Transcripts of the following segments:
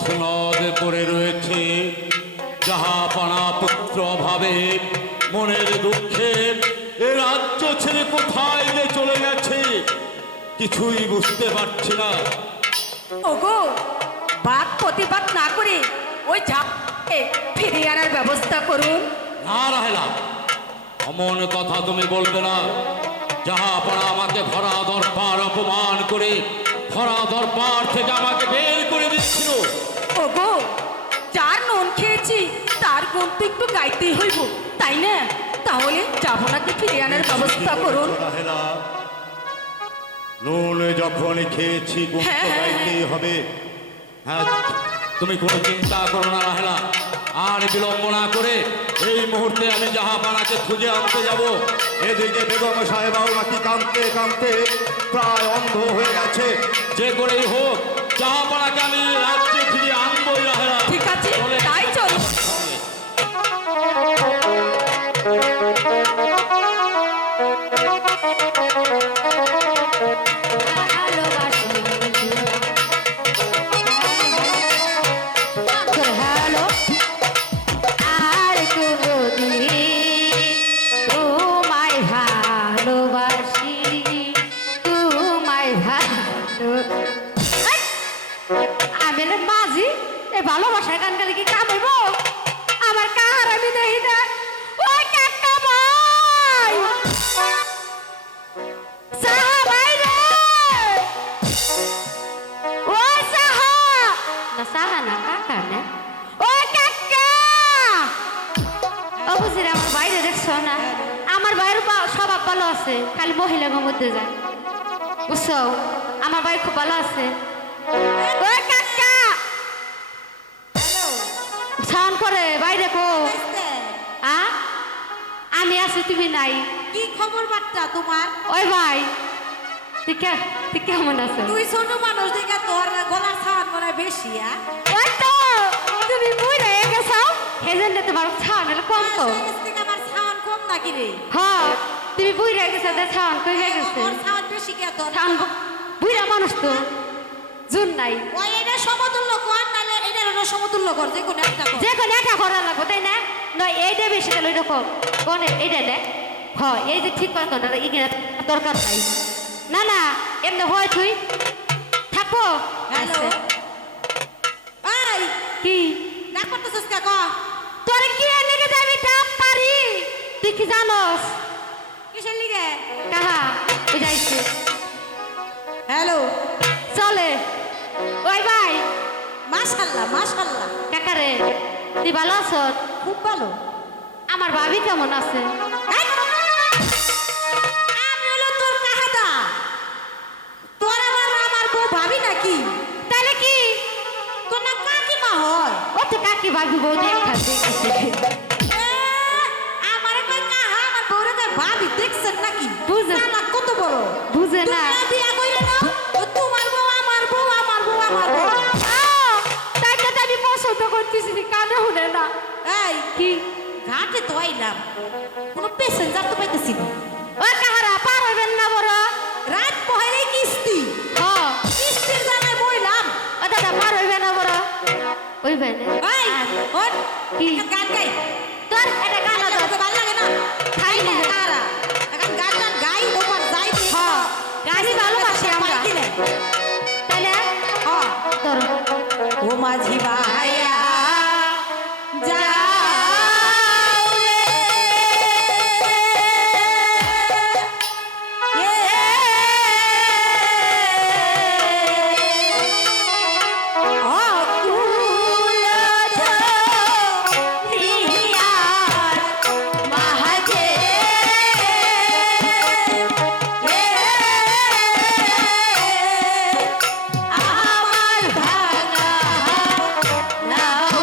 মসনদে পড়ে রয়েছে, জাহাপনা পুত্র অভাবে মনের দুঃখে এ রাজ্য ছেড়ে কোথায় যে চলে গেছে কিছুই বুঝতে পারছি না। ওগো, বাদ প্রতিবাদ না করে ওই ঝাপকে ফিরিয়ে আনার ব্যবস্থা করুন। না রাহেলা, অমন কথা তুমি বলবে না। জাহাপনা আমাকে ভরা দরবার অপমান করে ভরা দরবার থেকে আমাকে বের করে দিচ্ছিল। ওগো, যার নুন খেয়েছি তার গুণ তো একটু গাইতেই হইব, তাই না? তাহলে যাবনাকে ফিরিয়ে আনার ব্যবস্থা করুন। রাহেলা, নুন যখন খেয়েছি গুণ তো গাইতেই হবে। হ্যাঁ, তুমি কোনো চিন্তা করো না রাহেলা। আর বিলম্ব না করে এই মুহূর্তে আমি জাহাপানাকে খুঁজে আনতে যাব। এদিকে বেগম সাহেবাও নাকি কাঁদতে কাঁদতে প্রায় অন্ধ হয়ে গেছে। যে করেই হোক জাহাপানাকে আমি রাজ্যে ফিরিয়ে আনবই রাহেলা। ঠিক আছে, তাই চলো। ভালোবাসার গান গালে কি কাম হইব? আমার কাহার আমি দেখি না। ওই কাকা ভাই, সাহা ভাই রে, ওই সাহা না, সাহা না, কাকা না, ওই কাকা। ও বুঝি রে, আমার বাইরে দেখছো না? আমার বাইরে স্বভাব ভালো আছে, খালি মহিলার মধ্যে যায়, বুঝছো? আমার ভাই খুব ভালো আছে। ওই কাকা ছান করে বাইরে কো। আমি আছি, তুমি নাই। কি খবর বার্তা তোমার? ওই ভাই, তুই কেমন আছো? তুই ছোট মানুষ দেখে তোর গলার ছাওয়ান মনে হয় বেশি। ওই তো তুমি বুঝে হয়ে গেছো, সেজন্য তোমার ছাওয়ান হলে কম তো। আমার ছাওয়ান কম নাকি রে? হ্যাঁ, তুমি বুঝে হয়ে গেছো, ছাওয়ান কই হয়ে গেছে। তোর ছাওয়ান বেশি কে তোর? ছাওয়ান বুড়া মানুষ তো, জুন নাই। ওই এটা সমতুল্য কর, নালে এটা হলো সমতুল্য কর, যে কোনো একটা কর। যে কোনো একটা করা লাগবে, তাই না? নয় এইটা বেশি তাহলে ওইরকম কোন এইটা নে। হ্যাঁ, এই যে ঠিক কথা না, এখানে দরকার নাই। না না, এমনি হয় তুই থাকবো। হ্যালো, এই কি ডাক করতেছিস কে? ক তোরে কি লেগে যাবি ডাব পারি? তুই কি জানোস? কিসের লিগে? কাহা বুঝাইছি। হ্যালো, চলে ওই ভাই। মাশাআল্লাহ মাশাআল্লাহ। কাকারে, তুই ভালো আছো? খুব ভালো। আমার ভাবি কেমন আছে? আমি হলো তোর কাহাদা। তোর আমার বউ ভাবি নাকি? তাহলে কি তোর না কাকিমা হয়? ও তো কাকি ভাবি বউ দেখতে আমারে কই কাহা, আমার বউরে কই ভাবি, দেখছেন নাকি? বুঝে না, কত বড় বুঝে না। তুমি বিয়া কইরা নাও, ও তোমার বউ আমার বউ, আমার বউ আমার বউ। তাই তো আমি পছন্দ করতেছি, কানে শুনে না। এই কি ঘাটে তো আইলাম, কোনো প্যাসেঞ্জার তো পাইতেছি না। ও কাহারা পার হইবেন না বড়? রাত পহেলে কিস্তি, হ্যাঁ, কিস্তির জানায় বইলাম। ও দাদা পার হইবে না বড়? হইবে না। এই ওর কি গান গাই তোর এটা গান গান গাইতে ভালো লাগে না? খাই না। কারা এখন গান টান গাই ওপার যাই দেখি। হ্যাঁ, গানই ভালোবাসি আমরা। পাই কিনে। তাহলে হ্যাঁ, তোর ও মাঝি ভাইয়া যাও রে, অকুল ঝরিয়ার মাঝে আমার ভাঙা নাও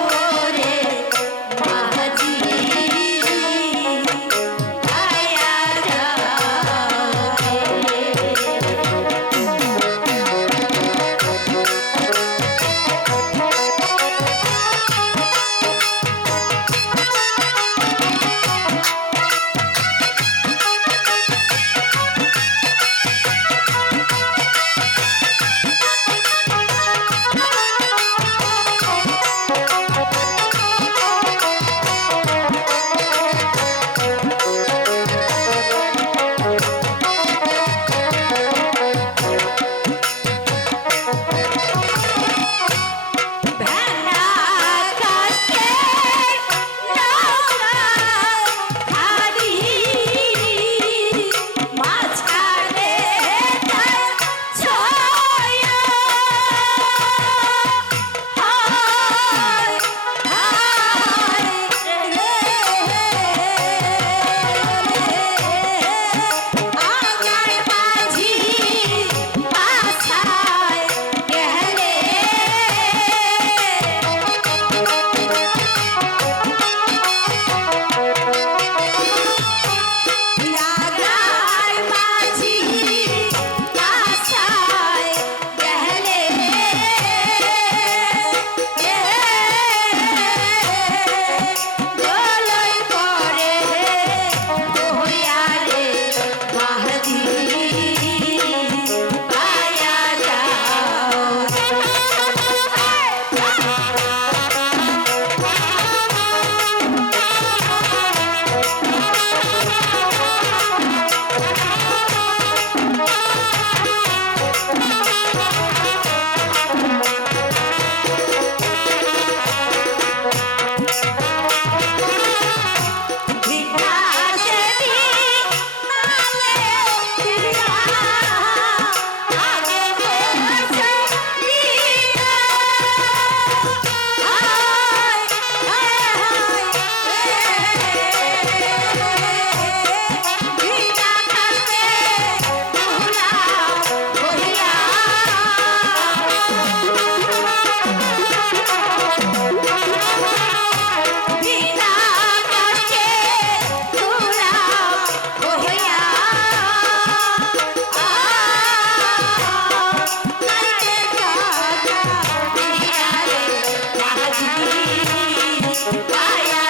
পায়া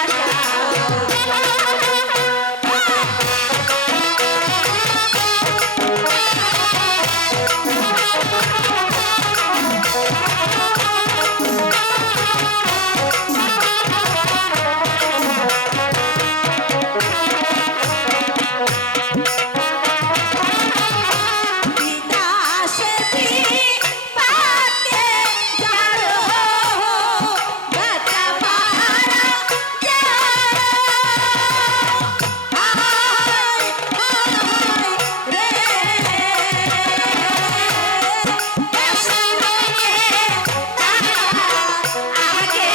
বিকাশের পাকে যার গাটা পাহারা রে আগে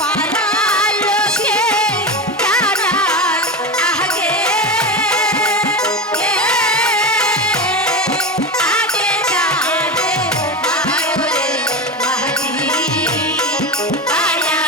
পালালো সে জানার আগে আগে যাবে মায়রে মাহি পায়া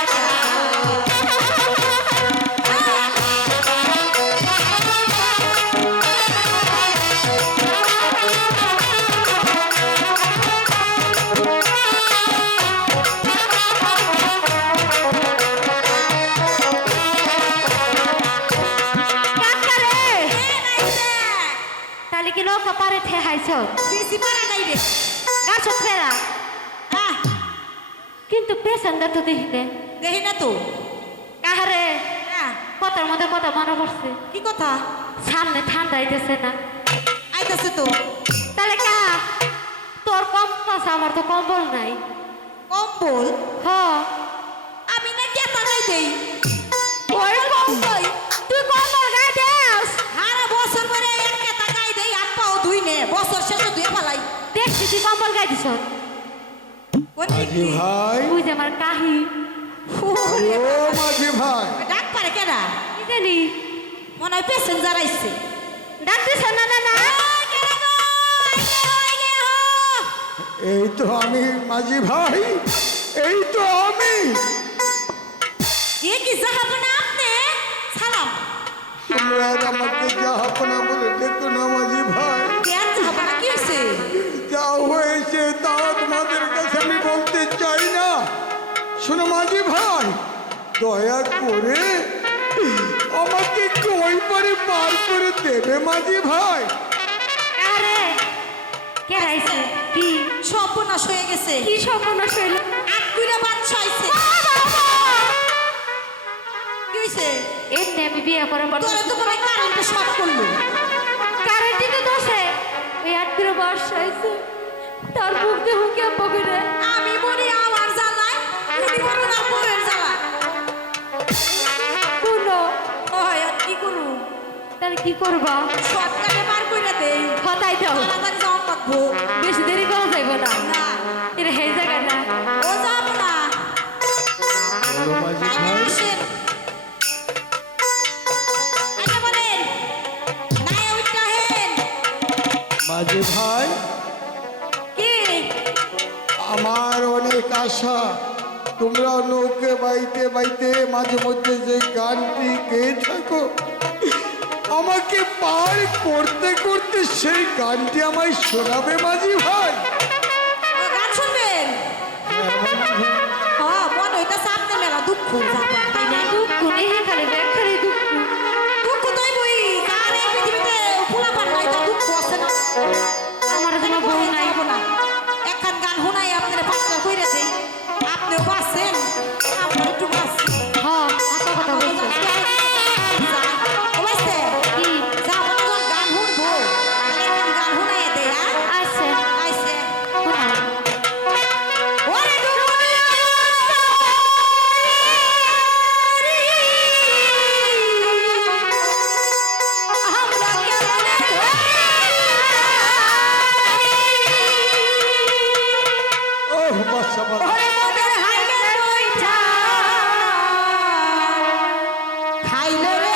তাহলে কি নৌকা পারে ঠেহাইছ বেশি পারা নাই রে গাছ ফেরা কিন্তু পেছনটা তো দেখি নে দেখি না তো কাহারে হ্যাঁ, কথার মধ্যে কথা মনে পড়ছে কি কথা সামনে ঠান্ডা আইতেছে না আইতাছে তো তাহলে কা তোর কম্বল আছে আমার তো কম্বল নাই কম্বল হ আমি না কেতা নাই দেই ওই কম্বল তুই কম্বল গায়ে দেস সারা বছর পরে এক কেতা গাই দেই হাত পাও ধুই নে বছর শেষে ধুয়ে পালাই দেখছি তুই কম্বল গায়ে দিছ কোন মাঝি ভাই তুই যে আমার কাহি ও মাঝি ভাই ডাক পারে কেডা কি জানি মনে হয় প্যাসেঞ্জার আইছে ডাকতেছ না না না এই তো আমি মাঝি ভাই এই তো আমি এ কি জাহাপনা আপনি সালাম তোমরা আর আমাকে জাহাপনা বলে দেখো না মাঝি ভাই কেন জাহাপনা কি হয়েছে যা হয়েছে তা তোমাদের কাছে আমি বলতে চাই না শোনো মাঝি ভাই দয়া করে আমাকে একটু ওই পারে পার করে দেবে মাঝি ভাই আরে কে রাইছে কি সর্বনাশ হয়ে গেছে কি সর্বনাশ হইল আটকুইরা বাচ্চা হইছে কি হইছে এমনি আমি বিয়ে করার পর তোরা তো মনে কারেন্টে শর্ট করলো কারেন্টই তো দোষে ওই আটকিরে বর্ষা হয়েছে তার মুখ দিয়ে হুকে পকড়ে আমি মরি আমার জ্বালায় উনি মরুন আর বউয়ের জ্বালায় শুনো ওই আর কি করু তাহলে কি করবা শর্টকাটে পার কইরা দেই হতাই দাও তাড়াতাড়ি যাওয়া লাগবো বেশি দেরি করা যাইব না না এটা সেই জায়গা না ও যাব না বলো মাঝি ভাই আসেন আচ্ছা বলেন নাই ওইটা হেন মাঝি ভাই কি আমার অনেক আশা তোমরা নৌকে বাইতে বাইতে মাঝে মধ্যে যে গানটি গেয়ে থাকো আমাকে পার করতে করতে সেই গানটি আমায় শোনাবে মাঝি ভাই ও গান শুনবেন হ্যাঁ মনে হইতাছে আপনি মেলা দুঃখ যাবেন তাই না দুঃখ নেই খালি ব্যাখ্যারে দুঃখ দুঃখ তাই বই কার এই পৃথিবীতে পোলাপান নাই তার দুঃখ আছে না আমার জন্য বউ নাই যাবো না একখান গান শোনাই আপনারা পাঁচটা কইরে দেই আপনিও বাঁচছেন আপনার একটু বাঁচছেন হ্যাঁ এত কথা বলছো কি গান শুনবো গান শুনাই দে আছে আইসে শোনাও। ওরে দুনিয়া আমরা ওহ বাচ্চা বাচ্চা ওরে মোদের হাইলে রইছা খাইলে রে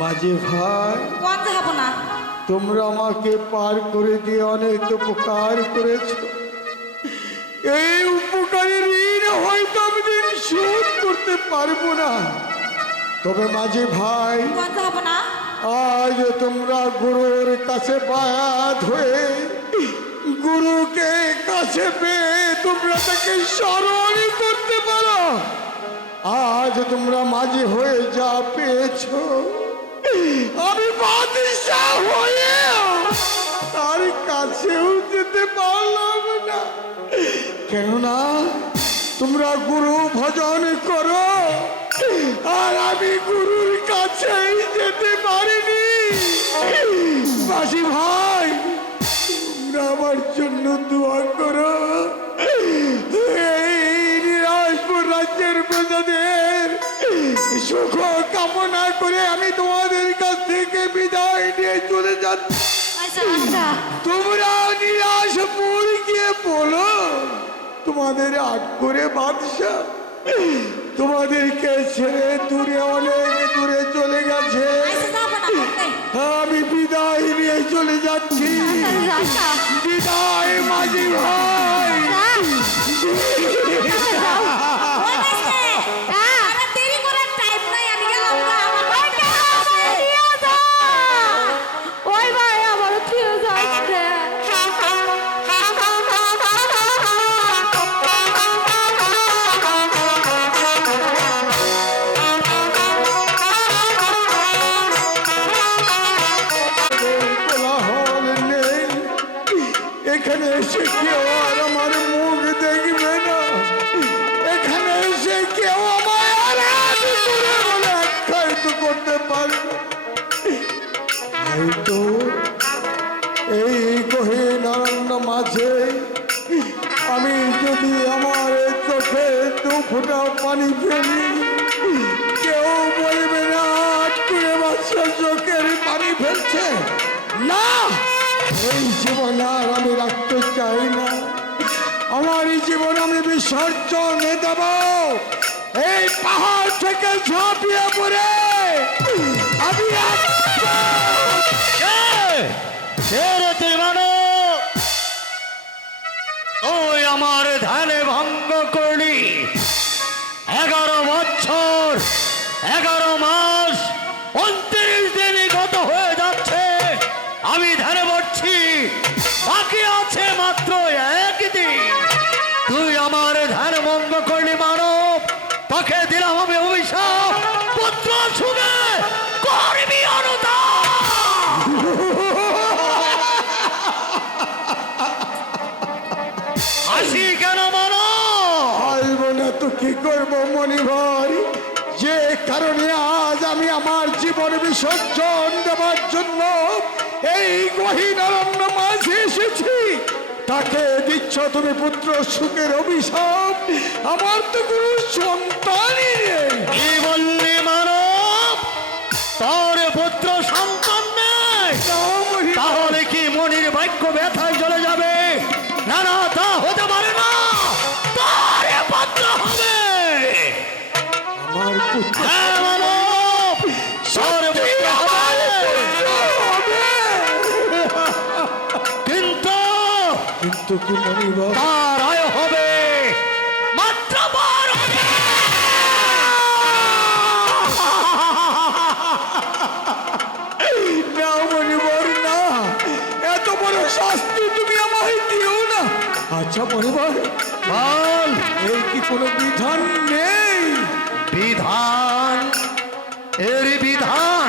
মাঝি ভাই, কোন যাব না তোমরা আমাকে পার করে দিয়ে অনেক উপকার করেছো। এই উপকারের ঋণ হয়তো আমি দিন শোধ করতে পারবো না, তবে মাঝি ভাই কোন যাব না আজ তোমরা গুরুর কাছে বায়াত হয়ে গুরুকে কাছে পেয়ে তোমরা তাকে স্মরণ করতে পারো। আজ তোমরা মাঝি হয়ে যা পেয়েছো, আমি বাদশাহ হয়ে তার কাছেও যেতে পারলাম না। কেননা তোমরা গুরু ভজন করো আর আমি গুরুর কাছেই যেতে পারিনি। মাঝি ভাই, তোমরা আমার জন্য দোয়া করো। এই নিরাজপুর রাজ্যের প্রজাদের সুখ কামনা করে আমি তোমাদের কাছ থেকে বিদায় নিয়ে চলে যাচ্ছি। আচ্ছা আচ্ছা তোমরা নিরাজপুর গিয়ে বলো তোমাদের আট করে বাদশাহ তোমাদেরকে ছেড়ে দূরে অনেক দূরে চলে গেছে। আইসা যাব না করতে আমি বিদায় নিয়ে চলে যাচ্ছি। আচ্ছা বিদায় মাঝি ভাই। ওই মাসে আরে দেরি করার টাইম নাই, আমি গেলাম গা, আমার বাড়িতে আছে। ওই ভাই আমার প্রিয় যাচ্ছে কোলাহল নেই, এখানে এসে কেউ আর আমার মুখ দেখবে না। এখানে এসে কেউ আমায় আর বলে আখ্যায়িত করতে পারবে। হয়তো এই গহীন অরণ্য মাঝে আমি যদি আমার চোখে দু ফোঁটা পানি ফেলি, কেউ বলবে না আট করে বাচ্চা চোখের পানি ফেলছে। না, এই জীবন আর আমি রাখতে চাই না। আমার এই জীবন আমি বিসর্জনে দেব এই পাহাড় থেকে ঝাঁপিয়ে পড়ে। আমি ওই আমার ধ্যানে ভঙ্গ করলি। 11 বছর 11 মাস 29 দিনই গত হয়ে যাচ্ছে, আমি ধ্যানে পড়ছি, বাকি আছে মাত্র 1 দিন। তুই আমার ধ্যান ভঙ্গ করলি মানব, তোকে দিলাম আমি অভিশাপ, পুত্র শুনে করবি অনুতাপ। হাসি কেন মানো? আসবো না তো কি করবো মণিভাই, যে কারণে আজ আমি আমার জীবন বিসর্জন দেওয়ার জন্য এই গহীন অরণ্য মাঝে এসেছি, তাকে দিচ্ছ তুমি পুত্র সুখের অভিশাপ। আমার তো কোনো সন্তানই নেই। কি বললি মানব? তোর পুত্র সন্তান নেই? তাহলে কি মনির ভাগ্য ব্যথায় চলে যাবে? না না, তা হতে পারে না, তোর পুত্র হবে। আমার পুত্র হ্যাঁ মানব, তোর পুত্র হবে। কিন্তু কিন্তু কি মণিভাই, তার আয় হবে মাত্র 12 দিন। না মণিবর না, এত বড় শাস্তি তুমি আমায় দিও না। আচ্ছা মণিবর, বল, এর কি কোনো বিধান নেই? বিধান? এর বিধান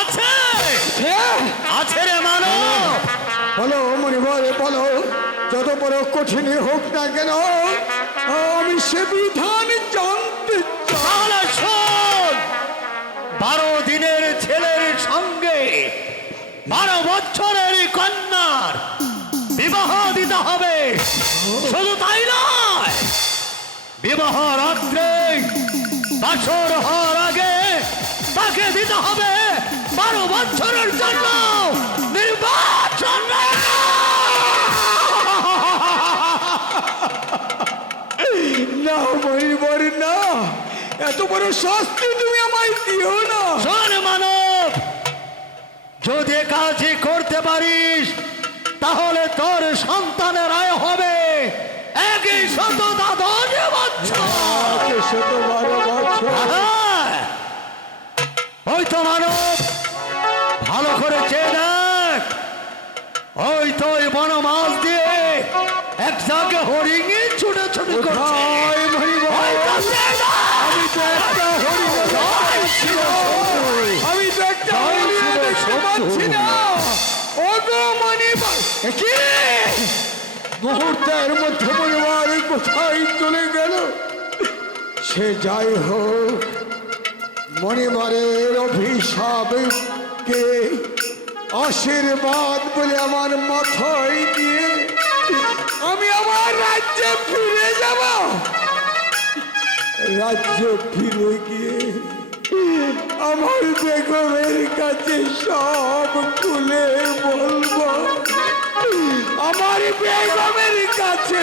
আছে, আছে রে মানব। বলো মণিবর বলো, যত বড় কঠিনই হোক না কেন আমি সে বিধান জানতে চাই। তাহলে শোন, 12 দিনের ছেলের সঙ্গে 12 বছরের কন্যার বিবাহ দিতে হবে। শুধু তাই নয়, বিবাহ রাত্রে বাসর হওয়ার আগে তাকে দিতে হবে 12 বছরের জন্য নির্বাচন। এত বড় শাস্তি তুমি আমায় দিও না। শোন মানব, যদি কাজে করতে পারিস তাহলে তোর সন্তানের আয় হবে একই 112 বছর। 112 বছর। হ্যাঁ, ওই তো মানব, ভালো করে চেয়ে দেখ, ওই তো ওই বন মাছ দিয়ে এক জায়গায় হরিণে ছুটে ছুটে করছে। কোথায় মণিবর? ওই তো চেয়ে দেখ। আমি তো একটা হরিণ আমি তো একটা হরিণ দেখতে পাচ্ছি না। ওগো মণিবর, কি মুহূর্তের মধ্যে মণিবর কোথায় চলে গেল? সে যাই হোক, মণিবরের অভিশাপকে আশীর্বাদ বলে আমার মাথায় দিয়ে আমি আমার রাজ্যে ফিরে যাব। রাজ্যে ফিরে গিয়ে আমার বেগমের কাছে সব খুলে বলবো। আমার বেগমের কাছে